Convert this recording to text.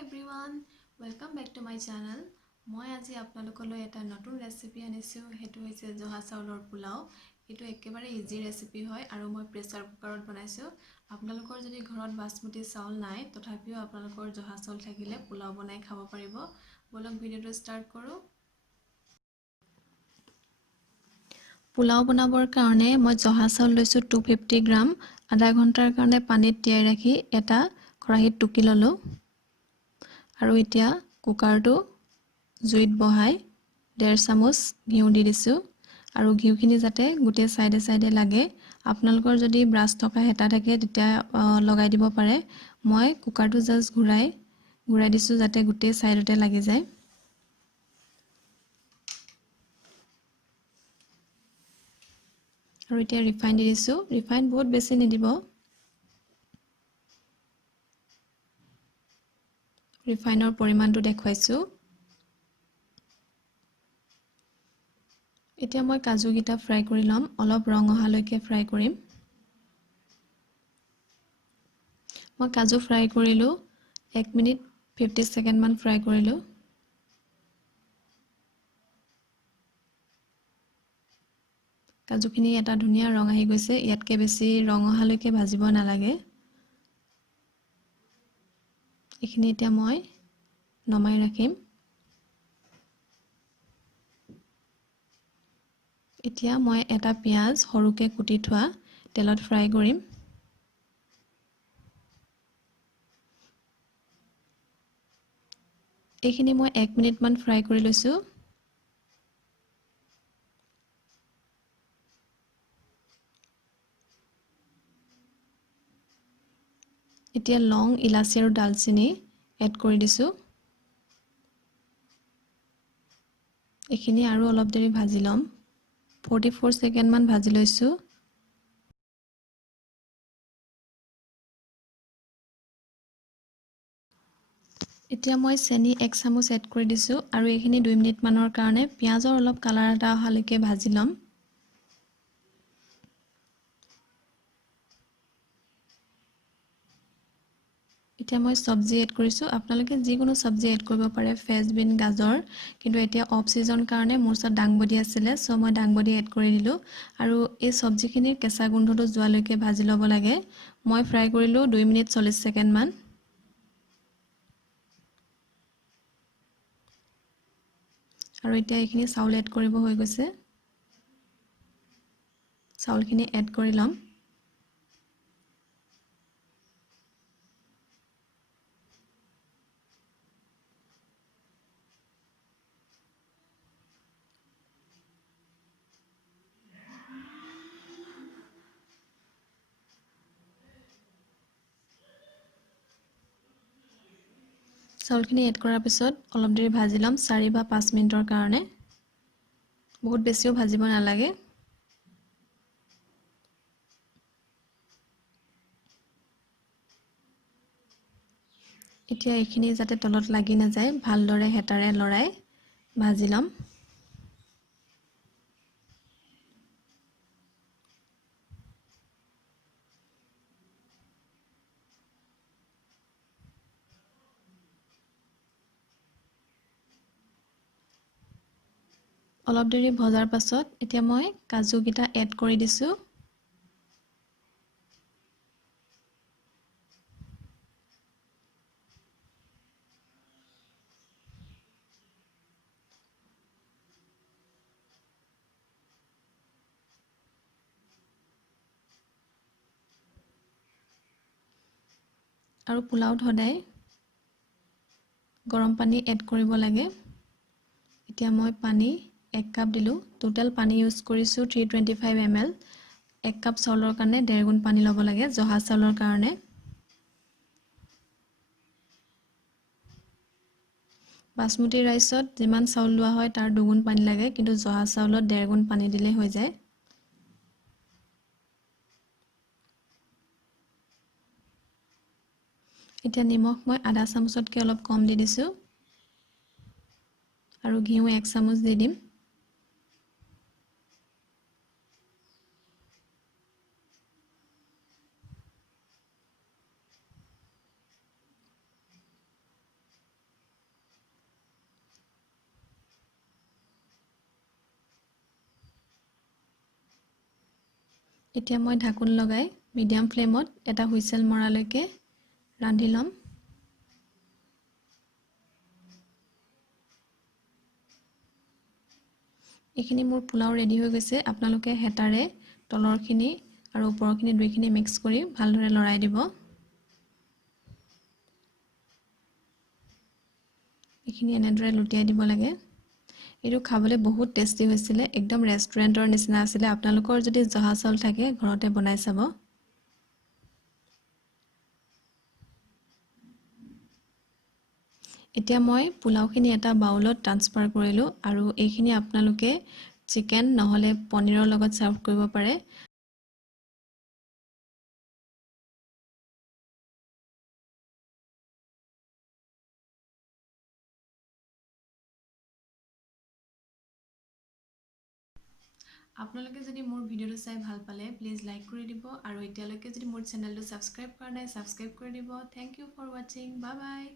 everyone, welcome back to my channel. মই আজি আপোনালোকলৈ এটা নতুন ৰেচিপি আনিছো। হেতু হৈছে জহা চাউলৰ পোলাও। এটো একেবাৰে ইজি ৰেচিপি হয় আৰু মই প্ৰেছাৰ কুকাৰত বনাইছো। আপোনালোকৰ যদি ঘৰত বাসমতি চাউল নাই তথাপিও আপোনালোকৰ জহা চাউল থাকিলে পোলাও বনাই খাব পাৰিব। বলক ভিডিওটো ষ্টাৰ্ট কৰো। পোলাও বনাবৰ কাৰণে মই জহা চাউল লৈছো 250 গ্ৰাম। আধা ঘণ্টাৰ কাৰণে পানীত তিয়াই ৰাখি এটা খৰাহিত টুকি ললো। আৰু এতিয়া কুকাৰটো জুইত বহাই 1.5 চামুচ ঘিউ দি দিছো আৰু ঘিউখিনি যাতে গুটে সাইডে সাইডে লাগে। আপোনালোকৰ যদি ব্ৰাছ থকা হেতা থাকে তেতিয়া লগাই দিব পাৰে। মই কুকাৰটো জাস্ট ঘুৰাই দিছো যাতে গুটে সাইডতে লাগি যায়। আৰু এতিয়া ৰিফাইন দি দিছো। ৰিফাইন বহুত বেছি নিদিব। ৰিফাইনৰ পৰিমাণটো দেখুৱাইছো। এতিয়া মই কাজু গিটা ফ্ৰাই কৰি লম। অলপ ৰং অহালৈকে ফ্ৰাই কৰিম। মই কাজু ফ্ৰাই কৰিলো 1 মিনিট 50 সেকেন্ড মান ফ্ৰাই কৰিলো। কাজুখিনি এটা ধুনীয়া ৰং আহি গৈছে। ইয়াতকে বেছি ৰং অহালৈকে ভাজিব নালাগে। এইখিনি এতিয়া মই নমাই ৰাখিম। এতিয়া মই এটা পিয়াজ সৰুকে কুটি থোৱা তেলত ফ্ৰাই কৰিম। এইখিনি মই 1 মিনিট মান ফ্ৰাই কৰি লৈছো। এতিয়া লং, ইলাচি আৰু ডালচিনি এড কৰি দিছো। এইখিনি আৰু অলপ দেৰি ভাজি লম। 44 সেকেন্ড মান ভাজি লৈছো। এতিয়া মই চেনি 1 চামুচ এড কৰি দিছো আৰু এইখিনি 2 মিনিট মানৰ কাৰণে পিয়াজৰ অলপ কালাৰ এটা অহালৈকে ভাজি লম। এতিয়া মই সবজি এড কৰিছো। আপোনালোকে যিকোনো সবজি এড কৰিব পাৰে, ফ্ৰেঞ্চবিন, গাজৰ, কিন্তু এতিয়া অফ সিজন কাৰণে মোৰ ওচৰত ডাংবডি আছিলে সো মই ডাংবডি এড কৰি দিলো আৰু এই সবজিখিনিৰ কেঁচা গোন্ধটো যোৱালৈকে ভাজি ল'ব লাগে। মই ফ্ৰাই কৰিলো 2 মিনিট 40 সেকেন্ড মান। আৰু এতিয়া এইখিনি চাউল এড কৰিব হৈ গৈছে। চাউলখিনি এড কৰি লম। চাউলখিনি এড কৰাৰ পিছত অলপ দেৰি ভাজি লম 4 বা 5 মিনিটৰ কাৰণে। বহুত বেছিও ভাজিব নালাগে। এতিয়া এইখিনি যাতে তলত লাগি নাযায় ভালদৰে হেতাৰে লৰাই ভাজি লম। অলপ দেৰি ভজাৰ পাছত এতিয়া মই কাজু গিটা এড কৰি দিছো। আৰু পোলাওত সদায় গৰম পানী এড কৰিব লাগে। এতিয়া মই পানী 1 কাপ দিলো। টোটাল পানী ইউজ কৰিছো 325 ml। 1 কাপ চাউলৰ কাৰণে 1.5 গুণ পানী ল'ব লাগে জহা চাউলৰ কাৰণে। বাসমতি ৰাইচত যিমান চাউল লোৱা হয় তাৰ 2 গুণ পানী লাগে, কিন্তু জহা চাউলত 1.5 গুণ পানী দিলে হৈ যায়। এতিয়া নিমখ মই আধা চামুচতকৈ অলপ কম দি দিছো আৰু ঘিউ 1 চামুচ দি দিম। এতিয়া মই ঢাকোন লগাই মিডিয়াম ফ্লেমত এটা হুইসেল মৰালৈকে ৰান্ধি লম এইখিনি মোৰ পোলাও ৰেডি হৈ গৈছে আপোনালোকে হেতাৰে তলৰখিনি আৰু ওপৰখিনি দুইখিনি মিক্স কৰি ভালদৰে লৰাই দিব এইখিনি এনেদৰে লুটিয়াই দিব লাগে এইটো খাবলৈ বহুত টেষ্টি হৈছিল একদম ৰেষ্টুৰেন্টৰ নিচিনা আছিল আপোনালোকৰ যদি জহা চাউল থাকে ঘৰতে বনাই চাব এতিয়া মই পোলাওখিনি এটা বাউলত ট্ৰান্সফাৰ কৰিলো আৰু এইখিনি আপোনালোকে চিকেন নহলে পনীৰৰ লগত সাৰ্ভ কৰিব পাৰে আপোনালোকে যদি মোৰ ভিডিওটো চাই ভাল পালে প্লিজ লাইক কৰি দিব আৰু এতিয়ালৈকে যদি মোৰ চেনেলটো সাবস্ক্ৰাইব কৰা নাই সাবস্ক্ৰাইব কৰি দিব thank you for watching bye by